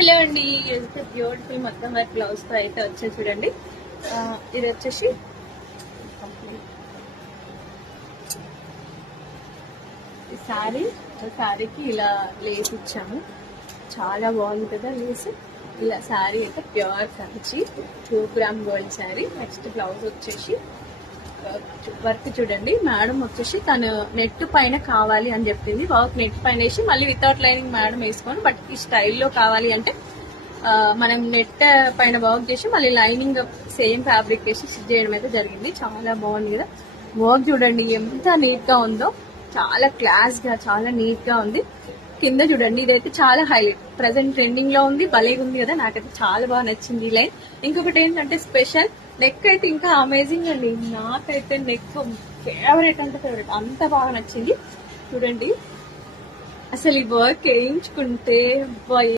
Hello అండి, ఇది beautiful మొత్తం వర్క్ బ్లౌజ్ తో అయితే వచ్చేసి చూడండి. ఇది వచ్చేసి శారీకి ఇలా లేస్ ఇచ్చాము. చాలా బాగుంది కదా లేస్. ఇలా శారీ అయితే pure Kanchi 2 gram gold sari. Next blouse వచ్చేసి వర్క్ చూడండి. మేడం వచ్చేసి తను నెట్ పైన కావాలి అని చెప్పింది. వర్క్ నెట్ పైన వేసి మళ్ళీ వితౌట్ లైనింగ్ మేడం వేసుకొని, బట్ ఈ స్టైల్లో కావాలి అంటే మనం నెట్ పైన వర్క్ చేసి మళ్ళీ లైనింగ్ సేమ్ ఫ్యాబ్రిక్ వేసి స్టిచ్ చేయడం అయితే జరిగింది. చాలా బాగుంది కదా. వర్క్ చూడండి ఎంత నీట్ గా ఉందో. చాలా క్లాస్ గా, చాలా నీట్ గా ఉంది. కింద చూడండి, ఇదైతే చాలా హైలైట్. ప్రెసెంట్ ట్రెండింగ్ లో ఉంది, భలేగా ఉంది కదా. నాకైతే చాలా బాగా నచ్చింది ఈ లైన్. ఇంకొకటి ఏంటంటే స్పెషల్ నెక్ అయితే ఇంకా అమేజింగ్ అండి. నాకైతే నెక్ ఫేవరెట్ అంటే ఫేవరెట్, అంత బాగా నచ్చింది. చూడండి అసలు ఈ వర్క్ వేయించుకుంటే